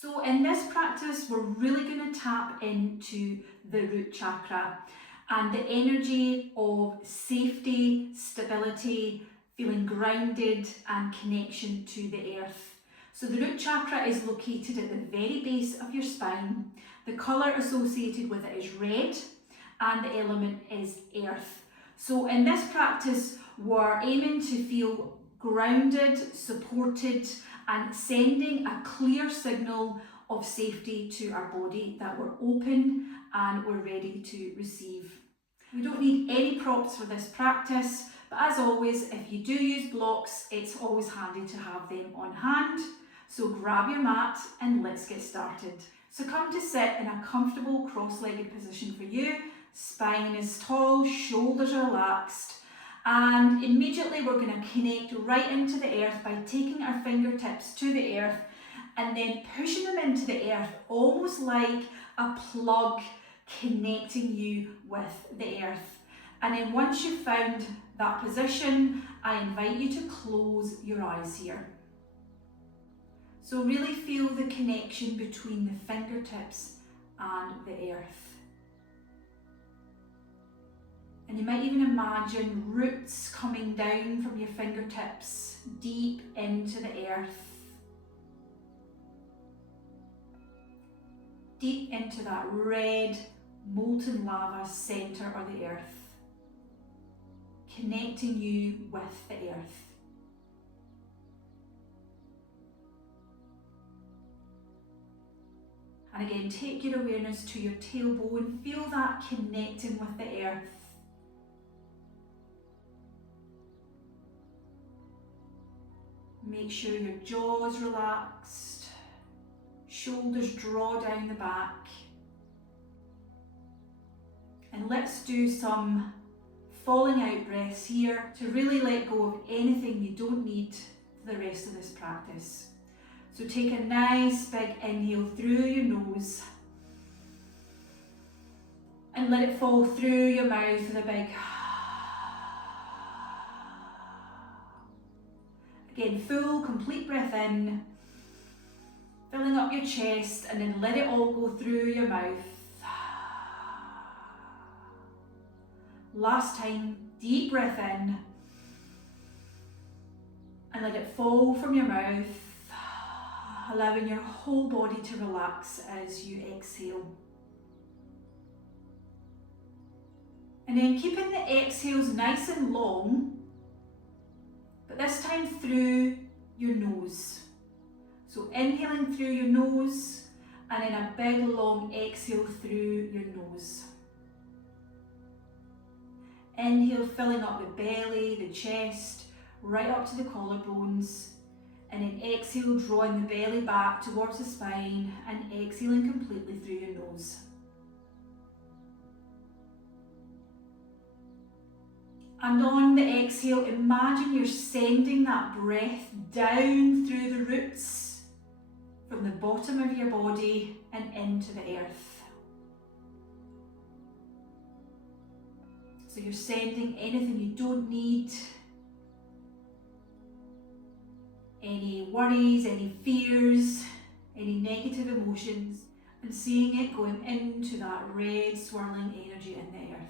So in this practice, we're really going to tap into the root chakra and the energy of safety, stability, feeling grounded and connection to the earth. So the root chakra is located at the very base of your spine. The colour associated with it is red and the element is earth. So in this practice, we're aiming to feel grounded, supported, and sending a clear signal of safety to our body, that we're open and we're ready to receive. We don't need any props for this practice, but as always, if you do use blocks, it's always handy to have them on hand. So grab your mat and let's get started. So come to sit in a comfortable cross-legged position for you. Spine is tall, shoulders are relaxed. And immediately we're going to connect right into the earth by taking our fingertips to the earth and then pushing them into the earth, almost like a plug connecting you with the earth. And then once you've found that position, I invite you to close your eyes here. So really feel the connection between the fingertips and the earth. And you might even imagine roots coming down from your fingertips deep into the earth. Deep into that red molten lava centre of the earth. Connecting you with the earth. And again, take your awareness to your tailbone. Feel that connecting with the earth. Make sure your jaw's relaxed, shoulders draw down the back. And let's do some falling out breaths here to really let go of anything you don't need for the rest of this practice. So take a nice big inhale through your nose and let it fall through your mouth with a big. Again, full, complete breath in, filling up your chest, and then let it all go through your mouth. Last time, deep breath in, and let it fall from your mouth, allowing your whole body to relax as you exhale. And then keeping the exhales nice and long, but this time through your nose. So inhaling through your nose and then a big long exhale through your nose. Inhale, filling up the belly, the chest, right up to the collarbones. And then exhale, drawing the belly back towards the spine and exhaling completely through your nose. And on the exhale, imagine you're sending that breath down through the roots from the bottom of your body and into the earth. So you're sending anything you don't need, any worries, any fears, any negative emotions, and seeing it going into that red swirling energy in the earth.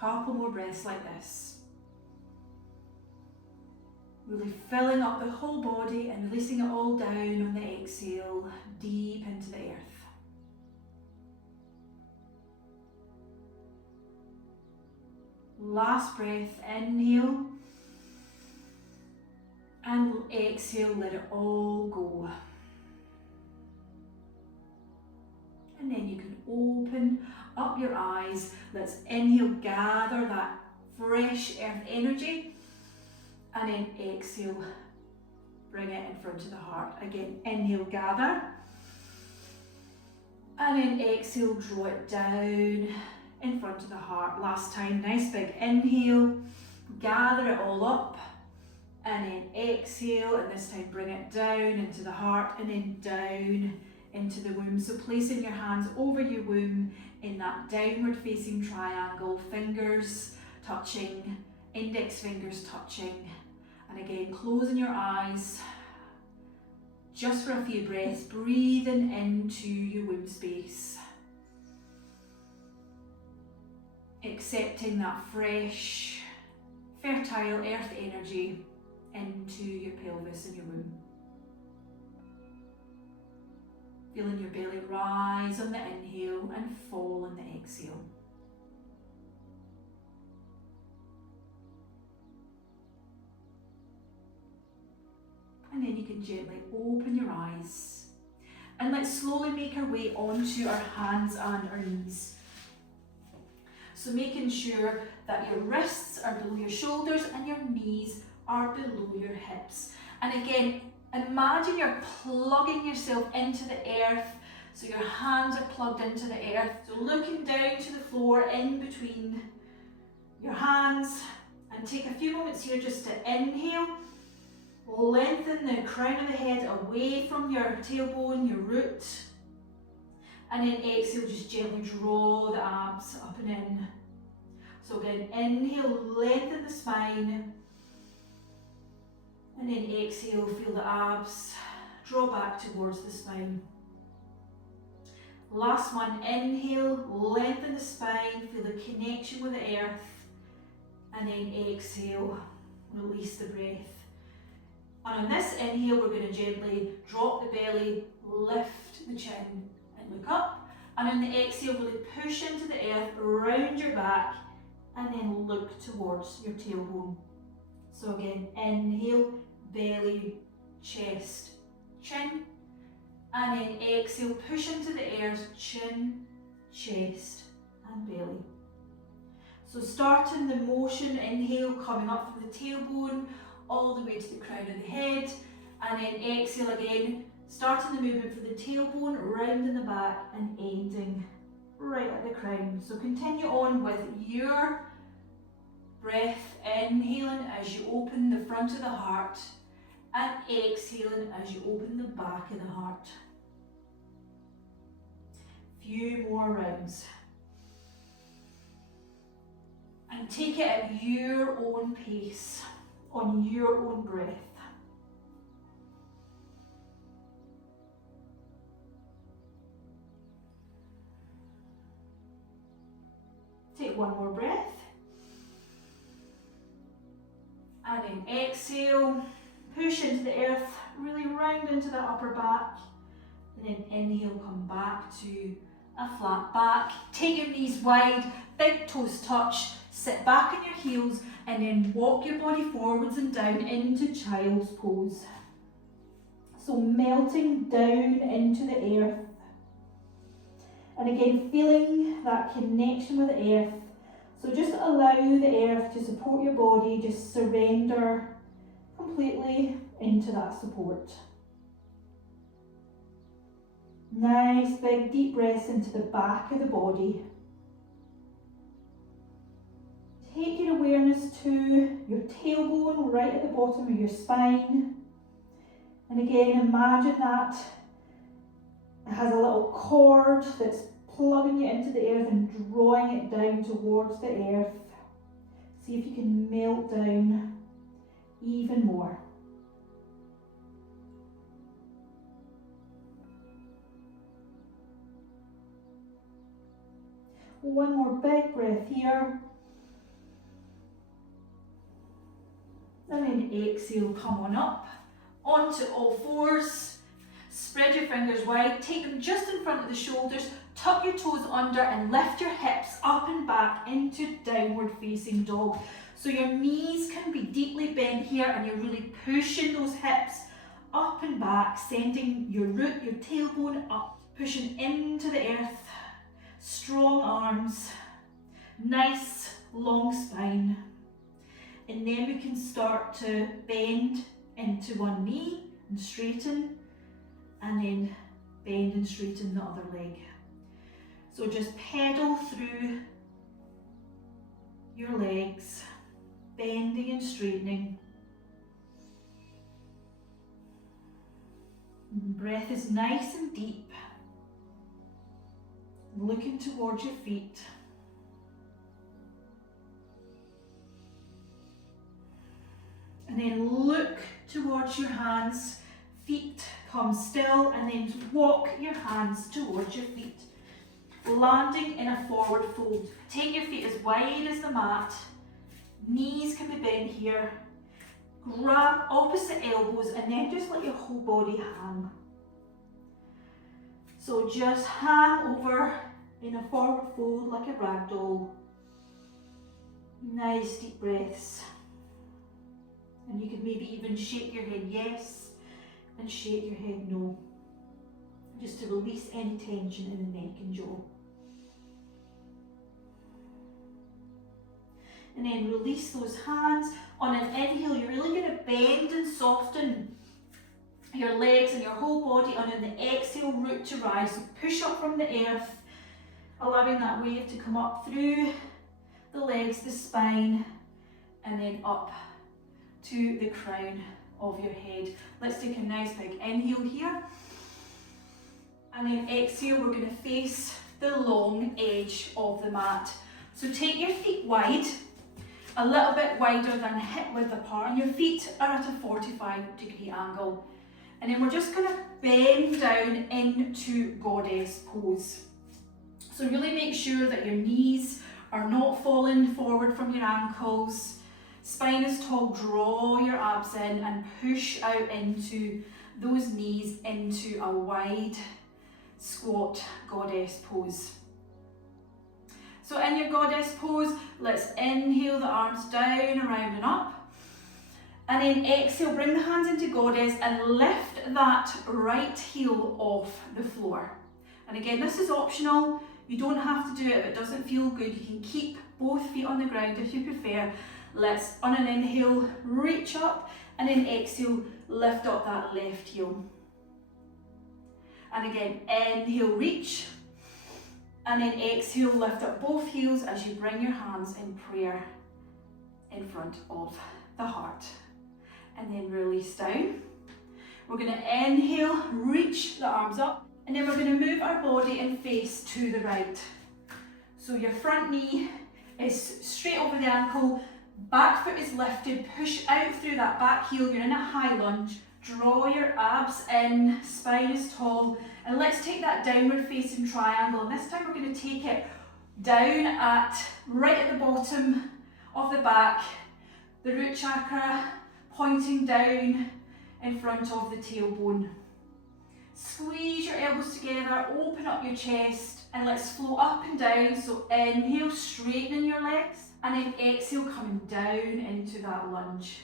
Couple more breaths like this. Really filling up the whole body and releasing it all down on the exhale, deep into the earth. Last breath, inhale. And exhale, let it all go. And then you can open up your eyes. Let's inhale, gather that fresh earth energy. And then exhale, bring it in front of the heart. Again, inhale, gather. And then exhale, draw it down in front of the heart. Last time, nice big inhale, gather it all up. And then exhale, and this time bring it down into the heart and then down into the womb. So placing your hands over your womb in that downward facing triangle, fingers touching, index fingers touching. And again, closing your eyes just for a few breaths, breathing into your womb space. Accepting that fresh, fertile earth energy into your pelvis and your womb. Feeling your belly rise on the inhale and fall on the exhale. And then you can gently open your eyes. And let's slowly make our way onto our hands and our knees. So making sure that your wrists are below your shoulders and your knees are below your hips. And again, imagine you're plugging yourself into the earth. So your hands are plugged into the earth. So looking down to the floor in between your hands. And take a few moments here just to inhale. Lengthen the crown of the head away from your tailbone, your root. And then exhale, just gently draw the abs up and in. So again, inhale, lengthen the spine. And then exhale, feel the abs draw back towards the spine. Last one, inhale, lengthen the spine, feel the connection with the earth. And then exhale, release the breath. And on this inhale, we're going to gently drop the belly, lift the chin and look up. And on the exhale, really push into the earth, round your back, and then look towards your tailbone. So again, inhale, belly, chest, chin. And then exhale, push into the earth, chin, chest, and belly. So starting the motion, inhale, coming up from the tailbone, all the way to the crown of the head, and then exhale again, starting the movement from the tailbone, round in the back and ending right at the crown. So continue on with your breath, inhaling as you open the front of the heart and exhaling as you open the back of the heart. Few more rounds. And take it at your own pace, on your own breath. Take one more breath. And then exhale, push into the earth, really round into the upper back. And then inhale, come back to a flat back. Take your knees wide, big toes touch, sit back on your heels, and then walk your body forwards and down into child's pose. So melting down into the earth. And again, feeling that connection with the earth. So just allow the earth to support your body, just surrender completely into that support. Nice big deep breaths into the back of the body. Take your awareness to your tailbone right at the bottom of your spine. And again, imagine that it has a little cord that's plugging you into the earth and drawing it down towards the earth. See if you can melt down even more. One more big breath here. And then exhale, come on up, onto all fours. Spread your fingers wide, take them just in front of the shoulders, tuck your toes under and lift your hips up and back into downward facing dog. So your knees can be deeply bent here and you're really pushing those hips up and back, sending your root, your tailbone up, pushing into the earth. Strong arms, nice long spine. And then we can start to bend into one knee and straighten, and then bend and straighten the other leg. So just pedal through your legs, bending and straightening. And breath is nice and deep. Looking towards your feet. And then look towards your hands, feet come still, and then walk your hands towards your feet. Landing in a forward fold. Take your feet as wide as the mat. Knees can be bent here. Grab opposite elbows and then just let your whole body hang. So just hang over in a forward fold like a rag doll. Nice deep breaths. And you can maybe even shake your head yes and shake your head no. Just to release any tension in the neck and jaw. And then release those hands. On an inhale, you're really going to bend and soften your legs and your whole body. On an exhale, root to rise. So push up from the earth, allowing that wave to come up through the legs, the spine, and then up to the crown of your head. Let's take a nice big inhale here. And then exhale, we're going to face the long edge of the mat. So take your feet wide, a little bit wider than hip width apart, and your feet are at a 45-degree angle. And then we're just going to bend down into goddess pose. So really make sure that your knees are not falling forward from your ankles. Spine is tall, draw your abs in and push out into those knees into a wide squat goddess pose. So in your goddess pose, let's inhale the arms down, around and up. And then exhale, bring the hands into goddess and lift that right heel off the floor. And again, this is optional. You don't have to do it if it doesn't feel good. You can keep both feet on the ground if you prefer. Let's, on an inhale, reach up, and then exhale, lift up that left heel. And again, inhale, reach, and then exhale, lift up both heels as you bring your hands in prayer in front of the heart. And then release down. We're going to inhale, reach the arms up, and then we're going to move our body and face to the right. So your front knee is straight over the ankle, back foot is lifted, push out through that back heel, you're in a high lunge, draw your abs in, spine is tall, and let's take that downward facing triangle, and this time we're going to take it down right at the bottom of the back, the root chakra pointing down in front of the tailbone. Squeeze your elbows together, open up your chest, and let's flow up and down. So inhale, straightening your legs, and then exhale, coming down into that lunge.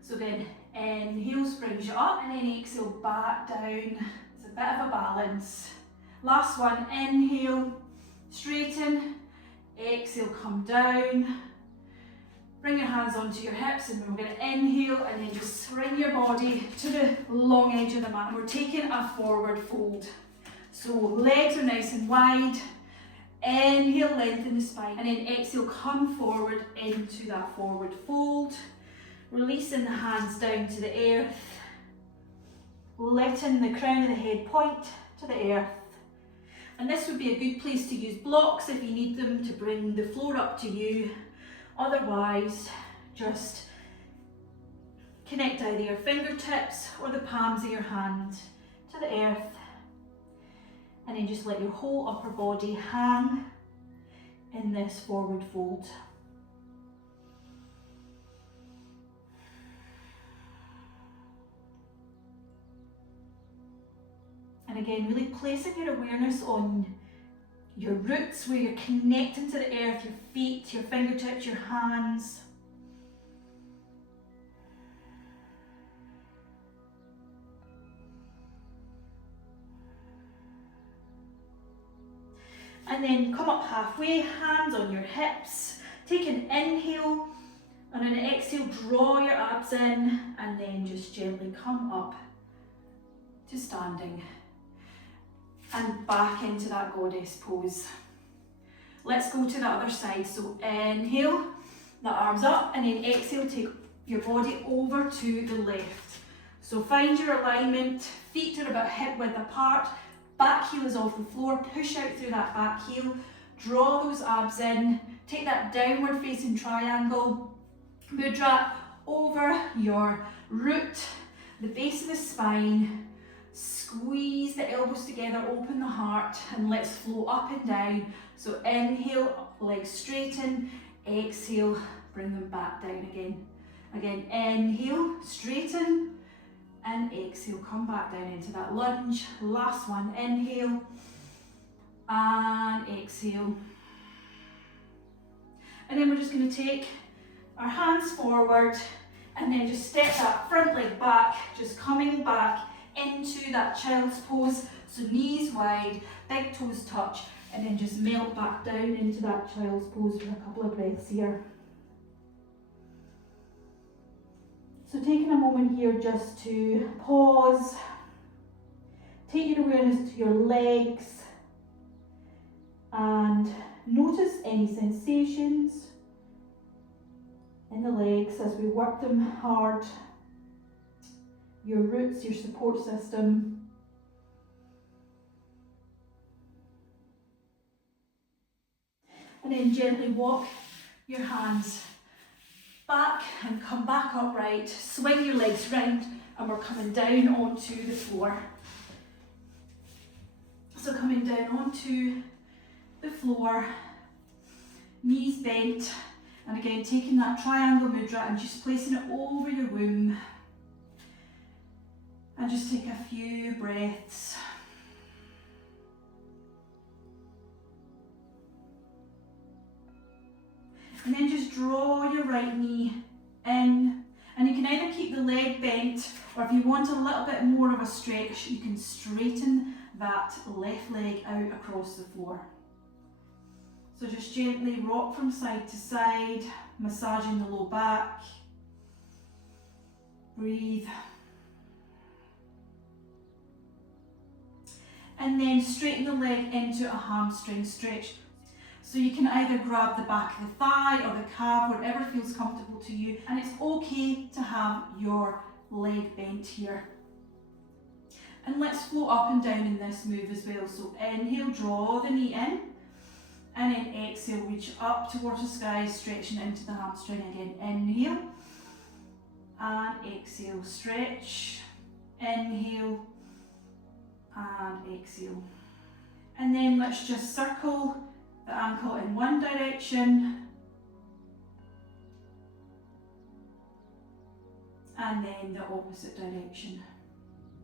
So again, inhale brings you up, and then exhale back down. It's a bit of a balance. Last one, inhale, straighten, exhale, come down. Bring your hands onto your hips, and we're going to inhale and then just bring your body to the long edge of the mat. We're taking a forward fold. So legs are nice and wide. Inhale, lengthen the spine, and then exhale, come forward into that forward fold. Releasing the hands down to the earth. Letting the crown of the head point to the earth. And this would be a good place to use blocks if you need them to bring the floor up to you. Otherwise, just connect either your fingertips or the palms of your hand to the earth, and then just let your whole upper body hang in this forward fold. And again, really placing your awareness on your roots, where you're connecting to the earth, your feet, your fingertips, your hands. And then come up halfway, hands on your hips. Take an inhale, and on an exhale, draw your abs in, and then just gently come up to standing. And back into that goddess pose. Let's go to the other side. So inhale, the arms up, and then exhale, take your body over to the left. So find your alignment, feet are about hip width apart, back heel is off the floor, push out through that back heel, draw those abs in, take that downward facing triangle, mudra, over your root, the base of the spine. Squeeze the elbows together, open the heart, and let's flow up and down. So inhale, legs straighten, exhale, bring them back down again. Again, inhale, straighten, and exhale, come back down into that lunge. Last one, inhale, and exhale. And then we're just going to take our hands forward, and then just step that front leg back, just coming back into that child's pose. So knees wide, big toes touch, and then just melt back down into that child's pose for a couple of breaths here. So taking a moment here just to pause, take your awareness to your legs, and notice any sensations in the legs as we work them hard. Your roots, your support system. And then gently walk your hands back and come back upright. Swing your legs round, and we're coming down onto the floor. So coming down onto the floor, knees bent, and again taking that triangle mudra and just placing it over your womb. And just take a few breaths. And then just draw your right knee in. And you can either keep the leg bent, or if you want a little bit more of a stretch, you can straighten that left leg out across the floor. So just gently rock from side to side, massaging the low back. Breathe. And then straighten the leg into a hamstring stretch. So you can either grab the back of the thigh or the calf, whatever feels comfortable to you. And it's okay to have your leg bent here. And let's float up and down in this move as well. So inhale, draw the knee in. And then exhale, reach up towards the sky, stretching into the hamstring again. Inhale. And exhale, stretch. Inhale. And exhale. And then let's just circle the ankle in one direction, and then the opposite direction,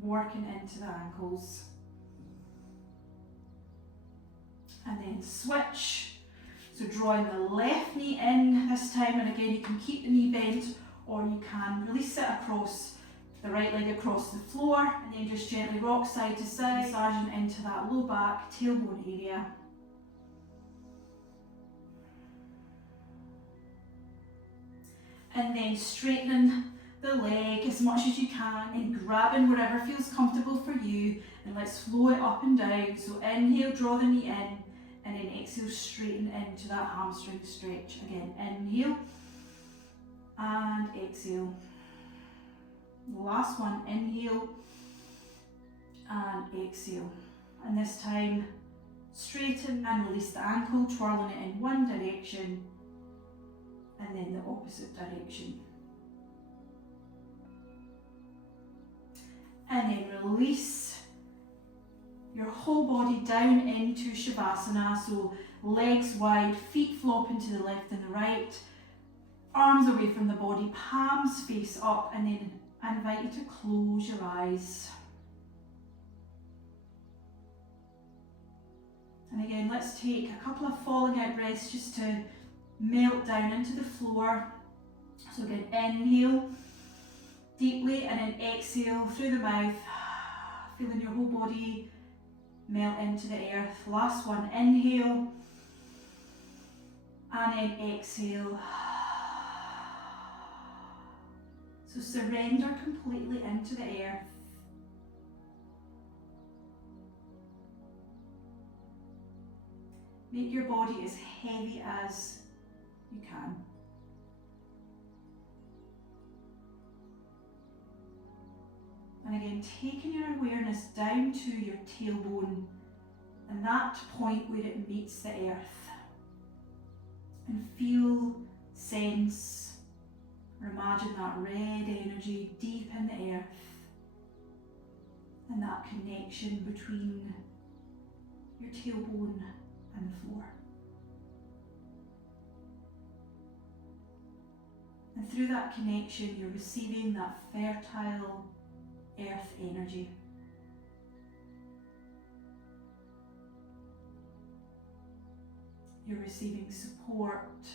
working into the ankles. And then switch, so drawing the left knee in this time, and again you can keep the knee bent, or you can release it across the right leg across the floor, and then just gently rock side to side, massaging into that low back, tailbone area. And then straightening the leg as much as you can and grabbing wherever feels comfortable for you, and let's flow it up and down. So inhale, draw the knee in, and then exhale, straighten into that hamstring stretch. Again, inhale and exhale. Last one, inhale and exhale. And this time, straighten and release the ankle, twirling it in one direction and then the opposite direction. And then release your whole body down into Shavasana. So legs wide, feet flopping to the left and the right, arms away from the body, palms face up, and then I invite you to close your eyes. And again, let's take a couple of falling out breaths just to melt down into the floor. So again, inhale deeply and then exhale through the mouth, feeling your whole body melt into the earth. Last one, inhale and then exhale. So surrender completely into the earth. Make your body as heavy as you can. And again, taking your awareness down to your tailbone and that point where it meets the earth. And feel, sense, Or imagine that red energy deep in the earth and that connection between your tailbone and the floor. And through that connection, you're receiving that fertile earth energy. You're receiving support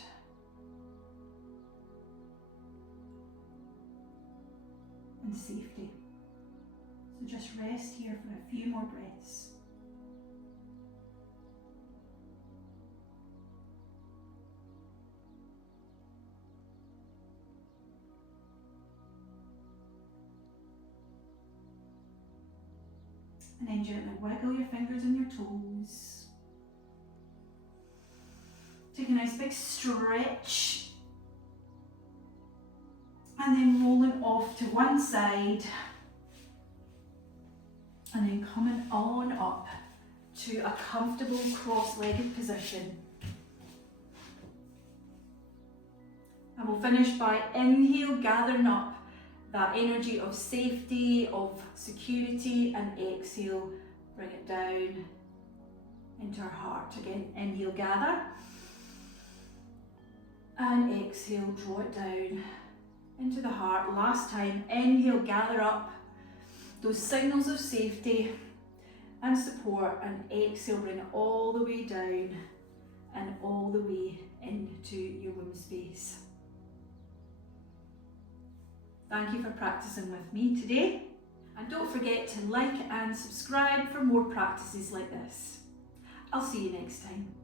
and safety. So just rest here for a few more breaths. And then gently wiggle your fingers and your toes. Take a nice big stretch. And then rolling off to one side. And then coming on up to a comfortable cross-legged position. And we'll finish by inhale, gathering up that energy of safety, of security, and exhale, bring it down into our heart. Again, inhale, gather, and exhale, draw it down into the heart. Last time, inhale, gather up those signals of safety and support, and exhale, bring it all the way down and all the way into your womb space. Thank you for practicing with me today, and don't forget to like and subscribe for more practices like this. I'll see you next time.